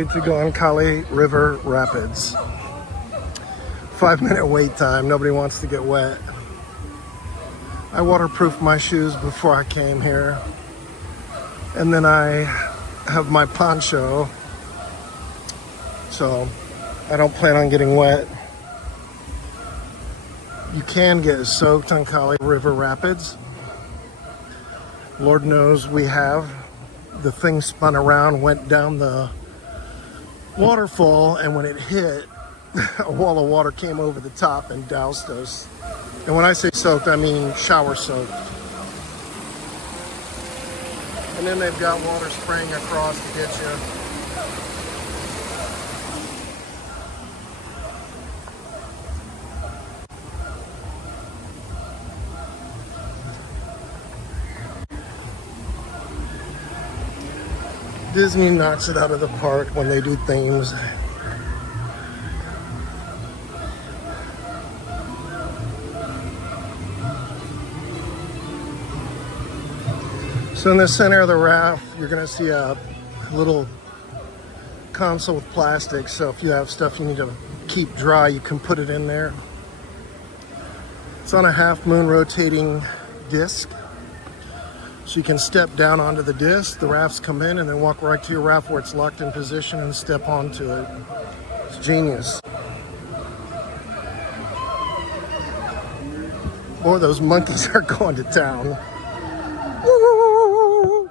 ready to go on Kali River Rapids. 5-minute wait time. Nobody wants to get wet. I waterproofed my shoes before I came here. And then I have my poncho. So I don't plan on getting wet. You can get soaked on Kali River Rapids. Lord knows we have. The thing spun around, went down the waterfall, and when it hit, a wall of water came over the top and doused us. And when I say soaked, I mean shower soaked. And then they've got water spraying across to get you. Disney knocks it out of the park when they do themes. So in the center of the raft, you're going to see a little console with plastic. So if you have stuff you need to keep dry, you can put it in there. It's on a half moon rotating disc. So you can step down onto the disc, the rafts come in, and then walk right to your raft where it's locked in position and step onto it. It's genius. Boy, those monkeys are going to town. Woo!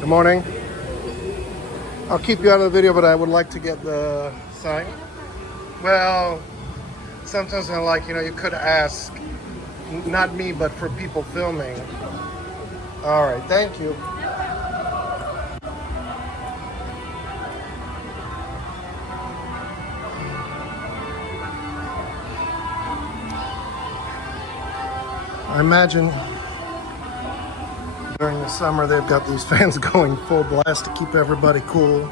Good morning. I'll keep you out of the video, but I would like to get the sign. Well, sometimes I'm like, you could ask, not me, but for people filming. All right, thank you. I imagine during the summer, they've got these fans going full blast to keep everybody cool.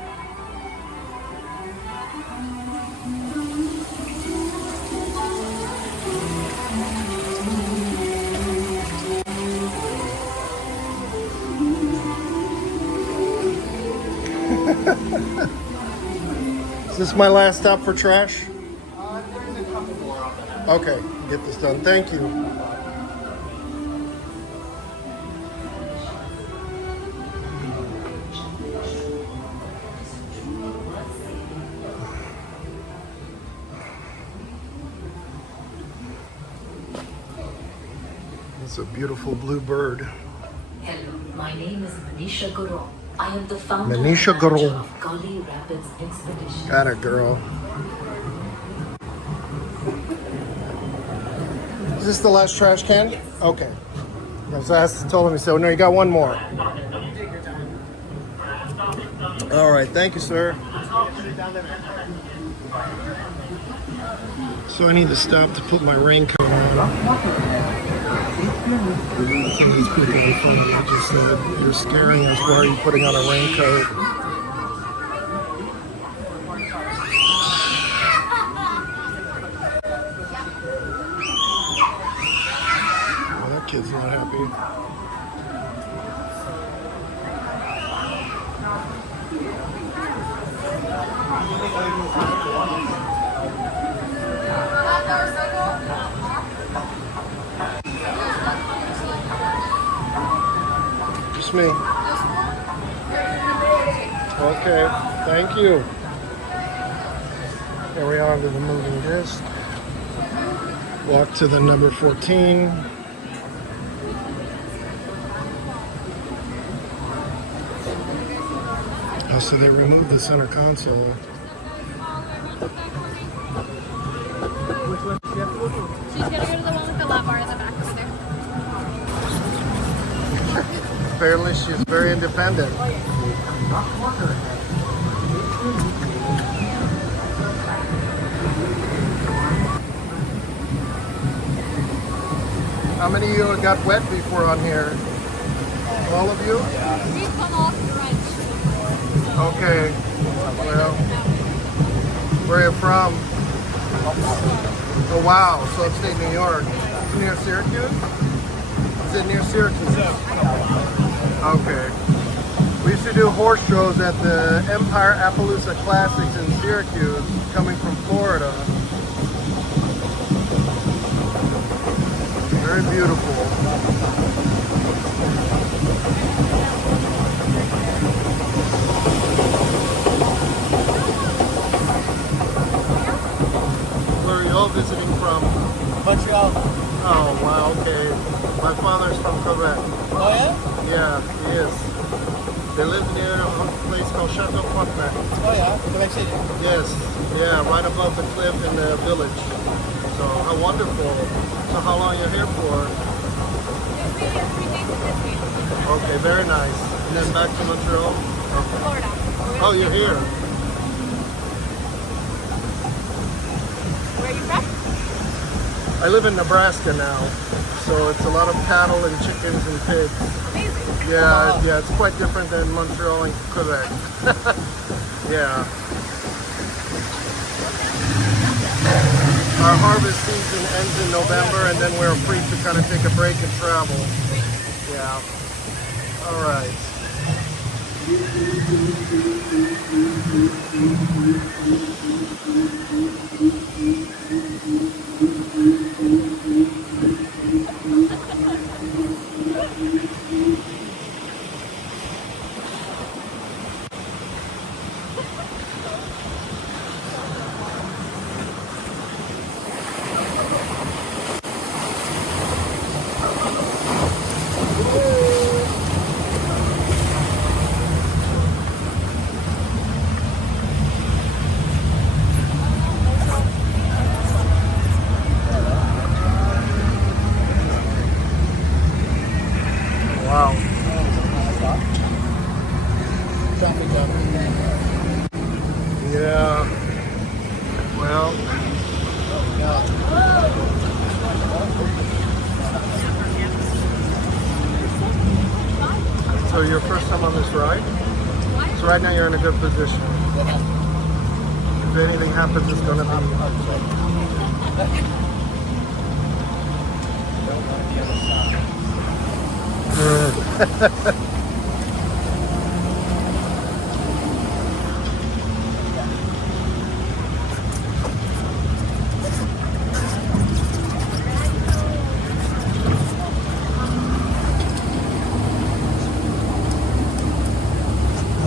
Is this my last stop for trash? There's a couple more on that. Okay, get this done. Thank you. It's a beautiful blue bird. Hello, my name is Manisha Guru. I am the founder Manisha and Guru. manager of Kali Rapids Expedition. Got it, girl. Is this the last trash can? Yes. Okay. I was asked, told him, he said, no, you got one more. All right, thank you, sir. So I need to stop to put my raincoat on. Some of these people are funny. They just said, you're scaring us. Why are you putting on a raincoat? Oh, that kid's not happy. Just me. Okay, thank you. Here we are under the moving disc. Walk to the number 14. Oh, so they removed the center console. She's gonna go to the one with the lap bar in the back over there. Apparently she's very independent. How many of you got wet before on here? All of you? We come off brunch. Okay. Well, where are you from? Oh wow, so upstate New York. Near Syracuse? Is it near Syracuse? Okay. We used to do horse shows at the Empire Appaloosa Classics in Syracuse, coming from Florida. Very beautiful. Where are you all visiting from? Montreal. Oh, wow, okay. My father's from Quebec. Oh yeah? Yeah, he is. They live near a place called Chateau Frontenac. Oh yeah. Quebec City. Yes, yeah, right above the cliff in the village. So, how wonderful. So, how long are you here for? 3 days of this week. Okay, very nice. And then back to Montreal? Okay. Florida. Oh, you're here. Where are you from? I live in Nebraska now. So, it's a lot of cattle and chickens and pigs. Amazing. Yeah, yeah, it's quite different than Montreal and Quebec. Yeah. Our harvest season ends in November, and then we're free to kind of take a break and travel. Yeah. All right. Wow. Traffic jam. Yeah. Well, so your first time on this ride? So right now you're in a good position. If anything happens, it's going to be...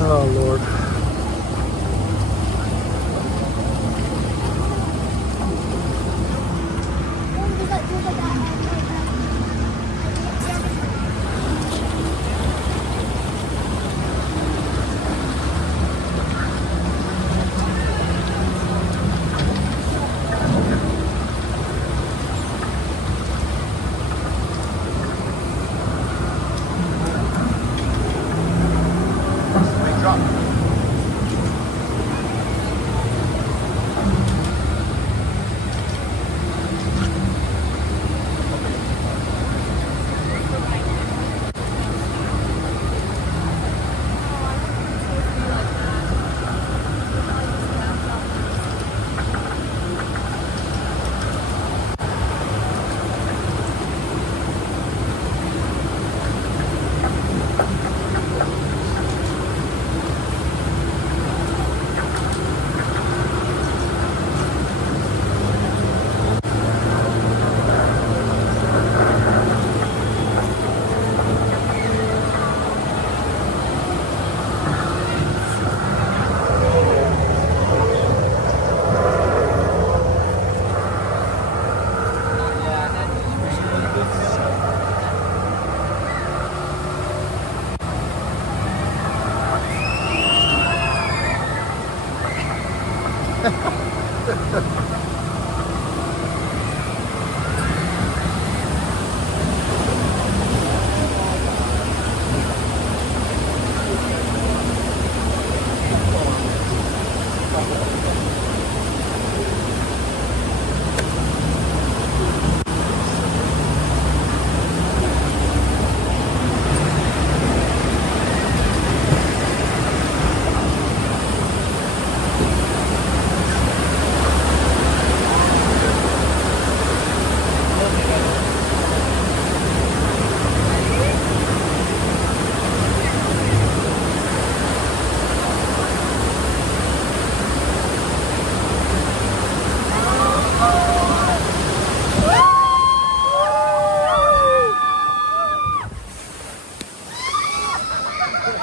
Oh, Lord. Big truck.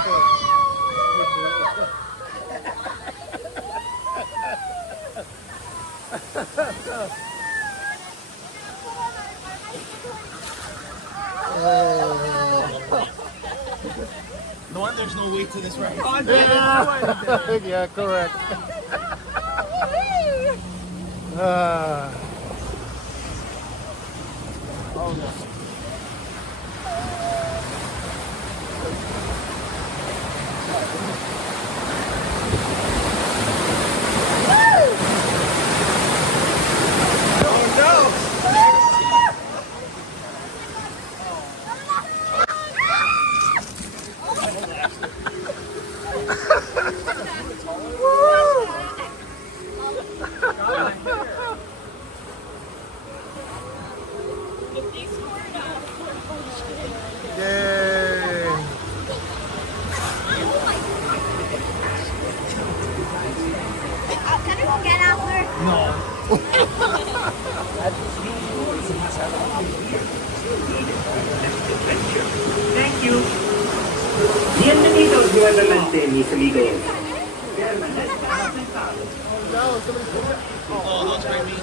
No wonder there's no weight to this ride. Yeah, correct. Oh no. Yay. Can we get after? Thank you. Bienvenidos nuevamente, mis amigos. Oh, those great meat.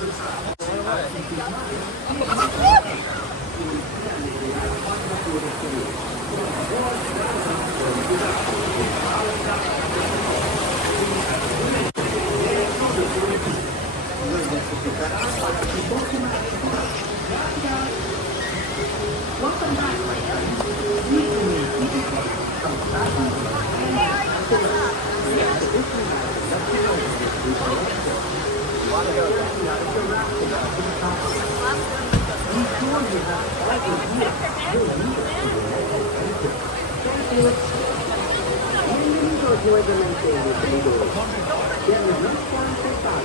Bienvenidos nuevamente, mis amigos. Bienvenidos a empezar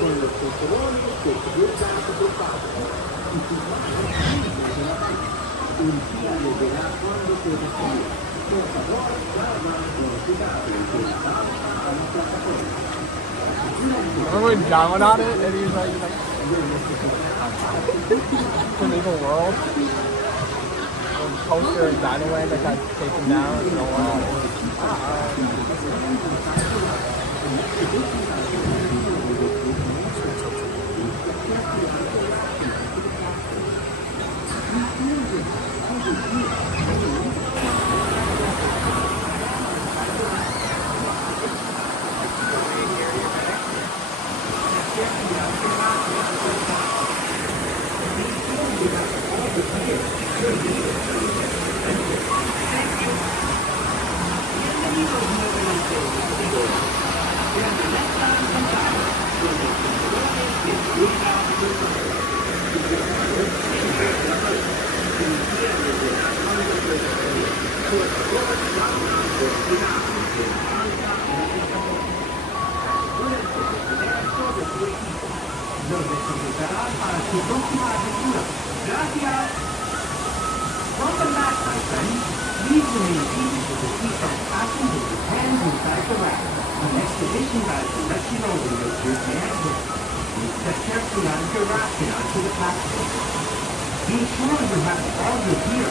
con los cinturones de seguridad adecuados y sus máquinas. Un día le verá cuando se decide. Por favor, salgan con cuidado y cuidado a la plataforma. Remember when John went on it and he was like the legal world? When Poster and Dinoland that got taken down and no one. Los necesitarán para su próxima aventura. Gracias. Welcome back, my friends. Please remain seated with the seatbelt fastened with your hands inside the rack. An expedition guide will let you know when your trip may exit. Please step carefully out of your rack and onto the platform. Be sure you have all your gear.